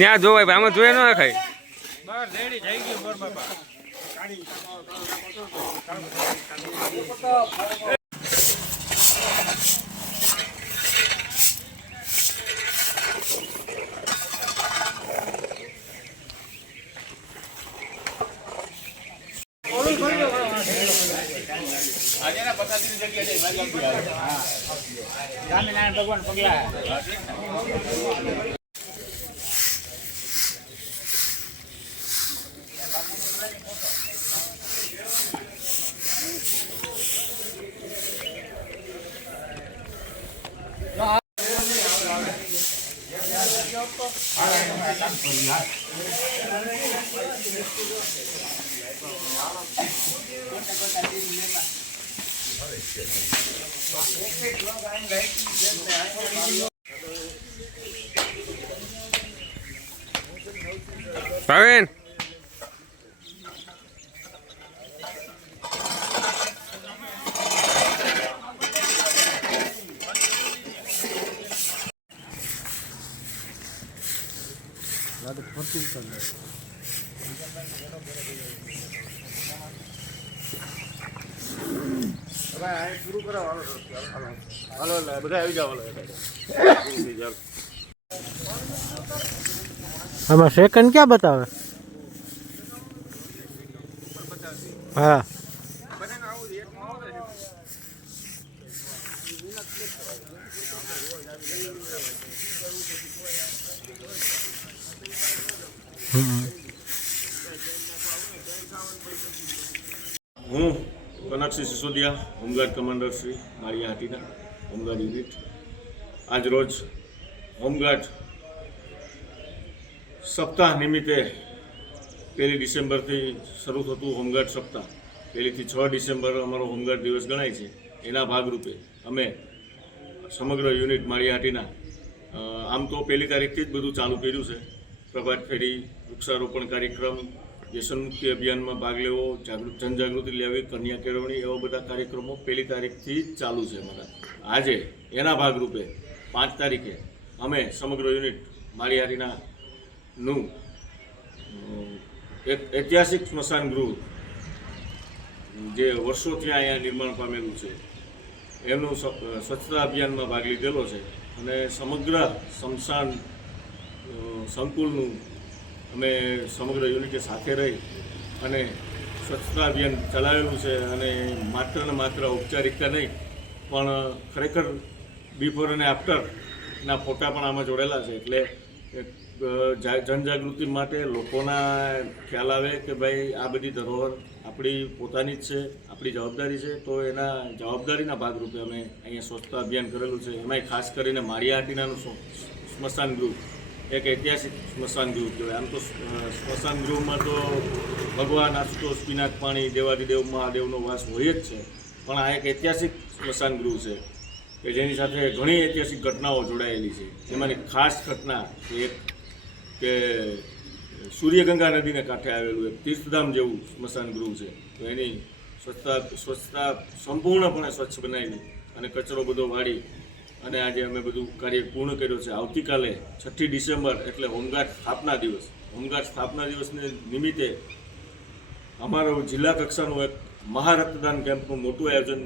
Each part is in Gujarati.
ત્યાં જોવાય ભાઈ, આમાં જોઈએ ન ખાય. બસ રેડી થઈ ગયું બોર બાપા. ભગવાન પગલા ભાવેન પૂરું કરો. હાલો બધા આવી જાવ. આમાં સેકન્ડ ક્યાં બતાવે? હા હું Kanaksinh Sisodia, home guard commander Shri Maliya Hatina home guard unit. આજ રોજ હોમગાર્ડ સપ્તાહ નિમિત્તે 1 ડિસેમ્બરથી શરૂ થતું હોમગાર્ડ સપ્તાહ 1 થી 6 ડિસેમ્બર અમારો હોમગાર્ડ દિવસ ગણાય છે. એના ભાગરૂપે અમે સમગ્ર યુનિટ માળિયા હાટીના આમ તો 1 તારીખથી જ બધું ચાલુ કર્યું છે. પ્રભાત ફેરી, વૃક્ષારોપણ કાર્યક્રમ, વ્યસન મુક્તિ અભિયાનમાં ભાગ લેવો, જનજાગૃતિ લેવી, કન્યા કેળવણી, એવા બધા કાર્યક્રમો 1 તારીખથી જ ચાલુ છે અમારા. આજે એના ભાગરૂપે 5 તારીખે અમે સમગ્ર યુનિટ માળિયા હાટીના નું એક ઐતિહાસિક સ્મશાન ગૃહ જે વર્ષોથી અહીંયા નિર્માણ પામેલું છે એમનું સ્વચ્છતા અભિયાનમાં ભાગ લીધેલો છે. અને સમગ્ર સ્મશાન સંકુલનું અમે સમગ્ર યુનિટે સાથે રહી અને સ્વચ્છતા અભિયાન ચલાવેલું છે. અને માત્ર ને માત્ર ઔપચારિકતા નહીં પણ ખરેખર બિફોર અને આફ્ટરના ફોટા પણ આમાં જોડેલા છે. એટલે જનજાગૃતિ માટે લોકોના ખ્યાલ આવે કે ભાઈ આ બધી ધરોહર આપણી પોતાની જ છે, આપણી જવાબદારી છે. તો એના જવાબદારીના ભાગરૂપે અમે અહીંયા સ્વચ્છતા અભિયાન કરેલું છે. એમાંય ખાસ કરીને માળિયા હાટીનાનું સ્મશાન ગૃહ એક ઐતિહાસિક સ્મશાન ગૃહ કહેવાય. આમ તો સ્મશાન ગૃહમાં તો ભગવાન, આશુતોષ, પિનાક પાણી, દેવાદિદેવ મહાદેવનો વાસ હોય જ છે. પણ આ એક ઐતિહાસિક સ્મશાન ગૃહ છે કે જેની સાથે ઘણી ઐતિહાસિક ઘટનાઓ જોડાયેલી છે. એમાંની ખાસ ઘટના એક કે સૂર્યગંગા નદીને કાંઠે આવેલું એક તીર્થધામ જેવું સ્મશાન ગૃહ છે. તો એની સ્વચ્છતા સંપૂર્ણપણે સ્વચ્છ બનાવી અને કચરો બધો વાળી અને આજે અમે બધું કાર્ય પૂર્ણ કર્યો છે. આવતીકાલે 6 ડિસેમ્બર એટલે હોમગાર્ડ સ્થાપના દિવસ. હોમગાર્ડ સ્થાપના દિવસને નિમિત્તે અમારો જિલ્લા કક્ષાનું એક મહારક્તદાન કેમ્પનું મોટું આયોજન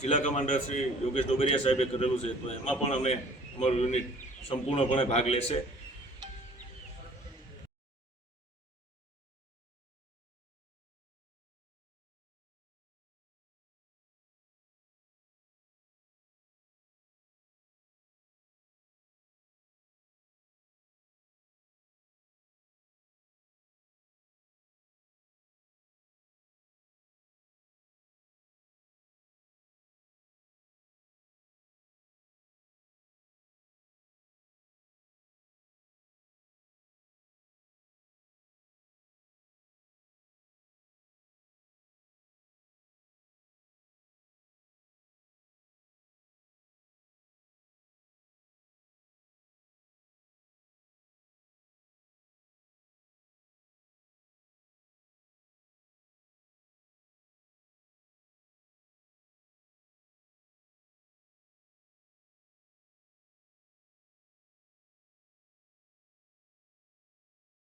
જિલ્લા કમાન્ડર શ્રી યોગેશ ડોબરિયા સાહેબે કરેલું છે. તો એમાં પણ અમે અમારું યુનિટ સંપૂર્ણપણે ભાગ લેશે.